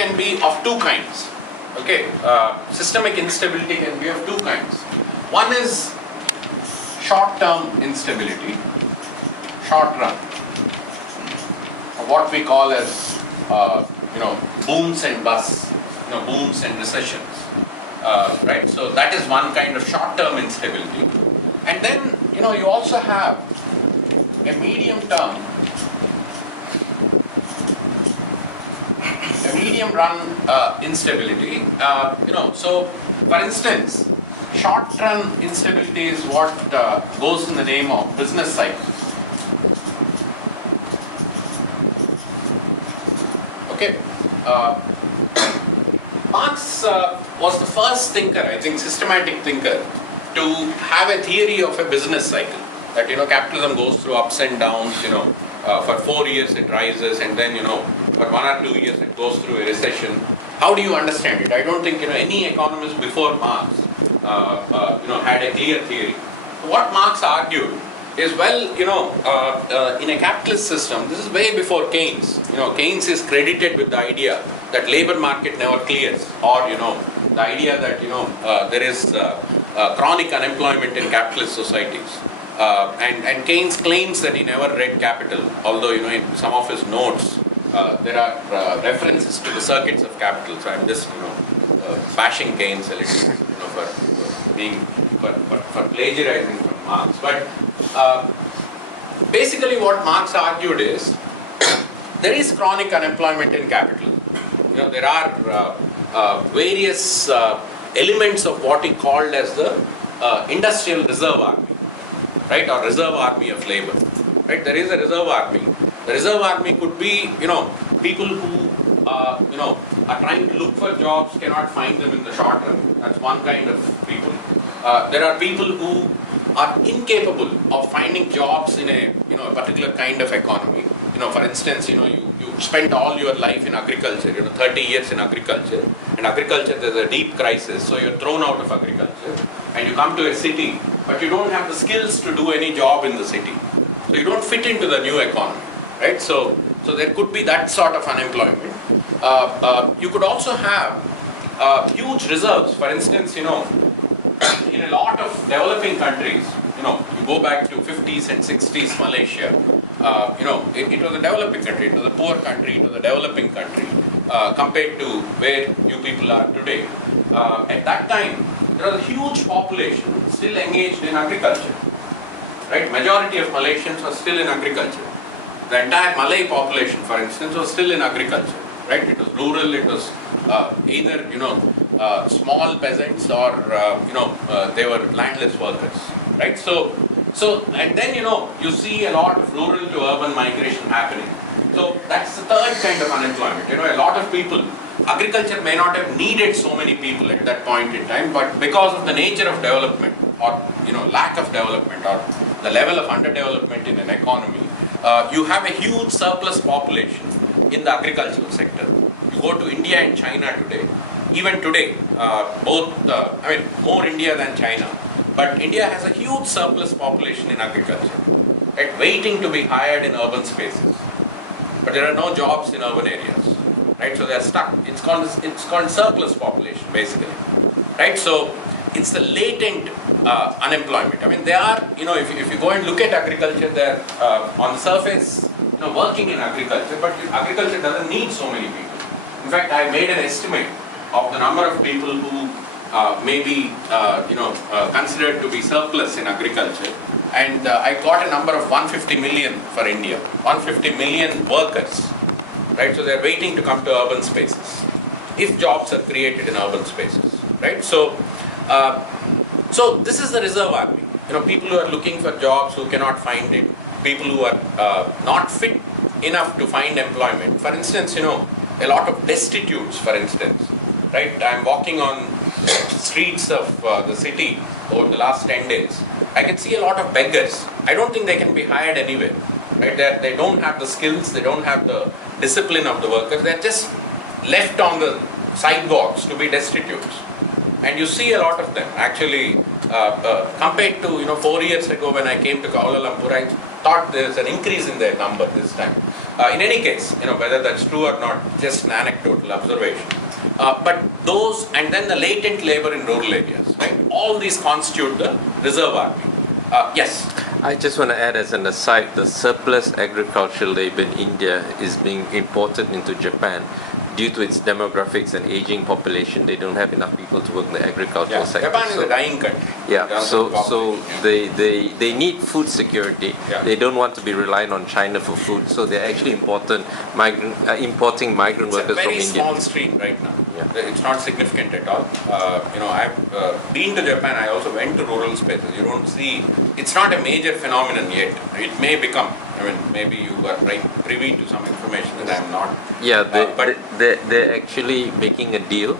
can be of two kinds. Okay, systemic instability can be of two kinds. One is short-term instability, short run, what we call as booms and busts, booms and recessions, right? So that is one kind of short-term instability, and then you also have a medium-term, a medium-run instability. So for instance, short-run instability is what goes in the name of business cycle. Okay, Marx was the first thinker, I think, systematic thinker, to have a theory of a business cycle. That capitalism goes through ups and downs. For 4 years it rises, and then for 1 or 2 years it goes through a recession. How do you understand it? I don't think any economist before Marx had a clear theory. What Marx argued is, well, in a capitalist system, this is way before Keynes. Keynes is credited with the idea that labor market never clears, or the idea that there is chronic unemployment in capitalist societies. And Keynes claims that he never read Capital, although in some of his notes there are references to the circuits of capital. So I'm just bashing Keynes a little, for plagiarizing from Marx. But basically, what Marx argued is there is chronic unemployment in capital. There are various elements of what he called as the industrial reserve army. Right, or reserve army of labor. Right, there is a reserve army. The reserve army could be, people who, are trying to look for jobs, cannot find them in the short run. That's one kind of people. There are people who are incapable of finding jobs in a, a particular kind of economy. For instance, you spent all your life in agriculture, 30 years in agriculture. In agriculture, there's a deep crisis, so you're thrown out of agriculture, and you come to a city, but you don't have the skills to do any job in the city. So you don't fit into the new economy, right? So there could be that sort of unemployment. You could also have huge reserves. For instance, in a lot of developing countries, you go back to 50s and 60s Malaysia, it was a developing country, it was a poor country, it was a developing country, compared to where you people are today. At that time, there was a huge population still engaged in agriculture, right? Majority of Malaysians were still in agriculture. The entire Malay population, for instance, was still in agriculture, right? It was rural, it was either, small peasants, or, they were landless workers, right? So, and then, you see a lot of rural to urban migration happening. So that's the third kind of unemployment. A lot of people, agriculture may not have needed so many people at that point in time, but because of the nature of development, or lack of development, or the level of underdevelopment in an economy, you have a huge surplus population in the agricultural sector. You go to India and China today, even today, more India than China, but India has a huge surplus population in agriculture, right, waiting to be hired in urban spaces. But there are no jobs in urban areas, right? So they are stuck. It's called surplus population, basically, right? So it's the latent unemployment. They are, if you go and look at agriculture, they're on the surface, working in agriculture, but agriculture doesn't need so many people. In fact, I made an estimate of the number of people who may be, considered to be surplus in agriculture. And I got a number of 150 million for India, 150 million workers, right? So they're waiting to come to urban spaces, if jobs are created in urban spaces, right? So this is the reserve army. People who are looking for jobs, who cannot find it, people who are not fit enough to find employment. For instance, a lot of destitutes, for instance, right? I'm walking on streets of the city over the last 10 days. I can see a lot of beggars. I don't think they can be hired anywhere, right? They don't have the skills, they don't have the discipline of the workers. They're just left on the sidewalks to be destitutes. And you see a lot of them. Actually, compared to 4 years ago when I came to Kuala Lumpur, I thought there's an increase in their number this time. In any case, whether that's true or not, just an anecdotal observation. But those, and then the latent labor in rural areas, right? All these constitute the reserve army. Yes. I just want to add as an aside, the surplus agricultural labor in India is being imported into Japan. Due to its demographics and aging population, they don't have enough people to work in the agricultural sector. Japan is a dying country. Yeah, so they need food security. Yeah. They don't want to be relying on China for food, so they're actually importing migrant workers from India. It's a very small stream right now. Yeah. It's not significant at all. I've been to Japan. I also went to rural spaces. You don't see. It's not a major phenomenon yet. It may become. Maybe you are privy to some information that I'm not. Yeah, they're actually making a deal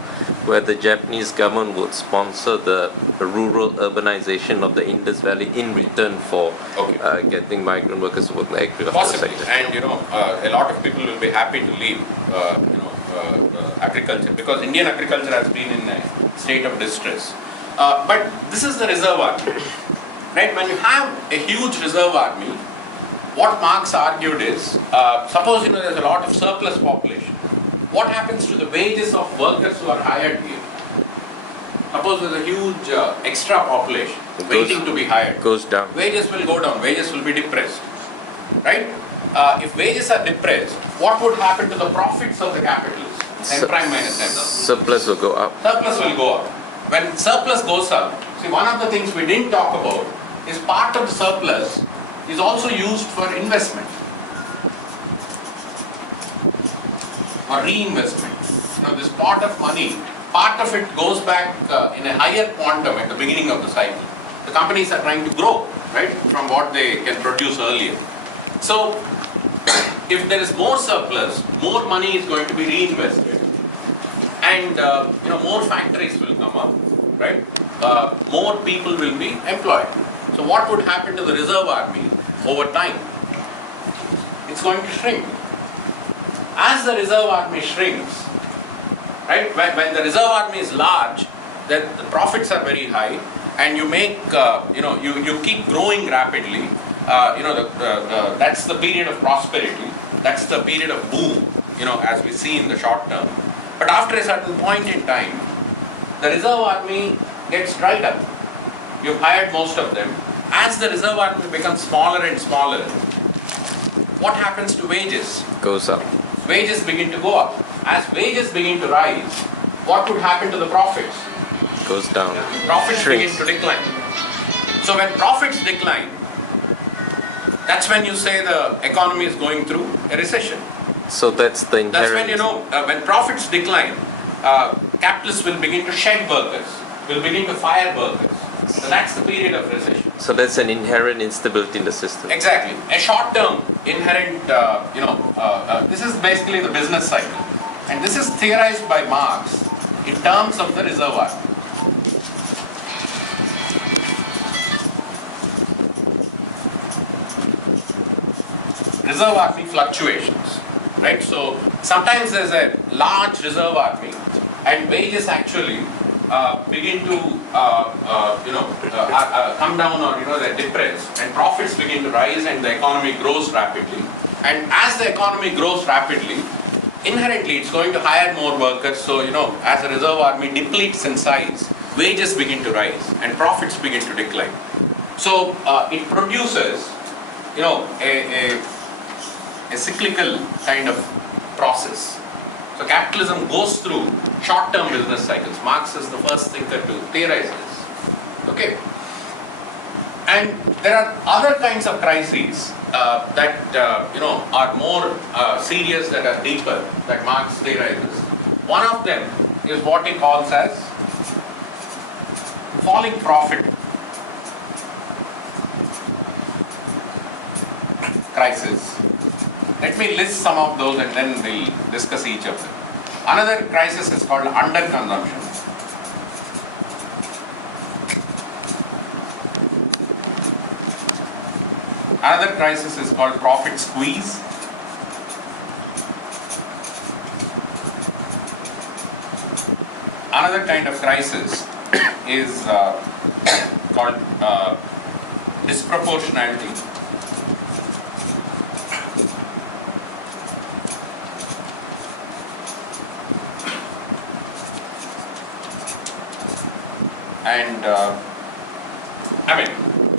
where the Japanese government would sponsor the rural urbanization of the Indus Valley in return for getting migrant workers to work in the agricultural sector. And a lot of people will be happy to leave agriculture, because Indian agriculture has been in a state of distress. But this is the reserve army, right? When you have a huge reserve army, what Marx argued is, suppose there's a lot of surplus population. What happens to the wages of workers who are hired here? Suppose there's a huge extra population waiting to be hired. Goes down. Wages will go down. Wages will be depressed, right? If wages are depressed, what would happen to the profits of the capitalists? M prime minus M. Surplus will go up. Surplus will go up. When surplus goes up, see, one of the things we didn't talk about is part of the surplus is also used for investment or reinvestment. This pot of money, part of it goes back in a higher quantum at the beginning of the cycle. The companies are trying to grow, right, from what they can produce earlier. So, if there is more surplus, more money is going to be reinvested, and more factories will come up, right? More people will be employed. So, what would happen to the reserve army over time? It's going to shrink. As the reserve army shrinks, right? When the reserve army is large, then the profits are very high, and you make, you keep growing rapidly. That's the period of prosperity. That's the period of boom, as we see in the short term. But after a certain point in time, the reserve army gets dried up. You've hired most of them. As the reserve army becomes smaller and smaller, what happens to wages? Goes up. Wages begin to go up. As wages begin to rise, what would happen to the profits? Goes down. Profits Shrinks. begin to decline. So when profits decline, that's when you say the economy is going through a recession. So that's the inherent. That's when when profits decline, capitalists will begin to shed workers, will begin to fire workers. So that's the period of recession. So that's an inherent instability in the system. Exactly. A short-term inherent, this is basically the business cycle. And this is theorized by Marx in terms of the reserve army. Reserve army fluctuations, right? So sometimes there's a large reserve army and wages actually begin to come down, or they're depressed, and profits begin to rise, and the economy grows rapidly. And as the economy grows rapidly, inherently it's going to hire more workers. So as the reserve army depletes in size, wages begin to rise and profits begin to decline. So it produces a cyclical kind of process. So capitalism goes through short-term business cycles. Marx is the first thinker to theorize this. Okay. And there are other kinds of crises that are more serious, that are deeper, that Marx theorizes. One of them is what he calls as falling profit crisis. Let me list some of those and then we'll discuss each of them. Another crisis is called underconsumption. Another crisis is called profit squeeze. Another kind of crisis is called disproportionality. And I mean,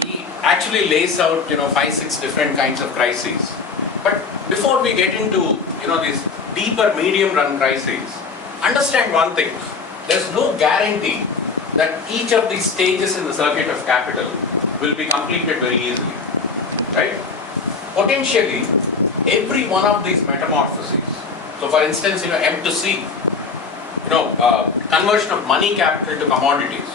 he actually lays out 5-6 different kinds of crises. But before we get into these deeper medium run crises, understand one thing: there's no guarantee that each of these stages in the circuit of capital will be completed very easily, right? Potentially, every one of these metamorphoses. So, for instance, M to C, conversion of money capital to commodities.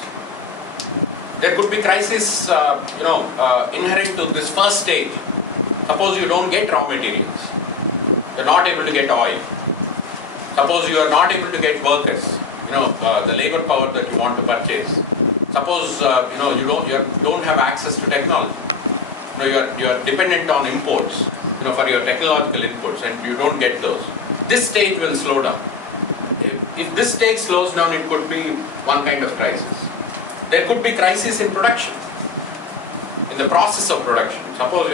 There could be crisis, inherent to this first stage. Suppose you don't get raw materials, you're not able to get oil. Suppose you are not able to get workers, the labor power that you want to purchase. Suppose you don't have access to technology. You are dependent on imports, for your technological inputs, and you don't get those. This stage will slow down. If this stage slows down, it could be one kind of crisis. There could be crisis in production, in the process of production. Suppose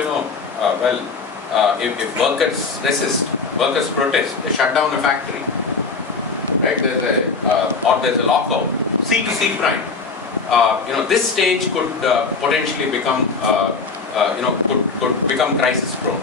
if workers resist, workers protest, they shut down a factory, right? There's a lockout. C to C prime. This stage could potentially become could become crisis prone.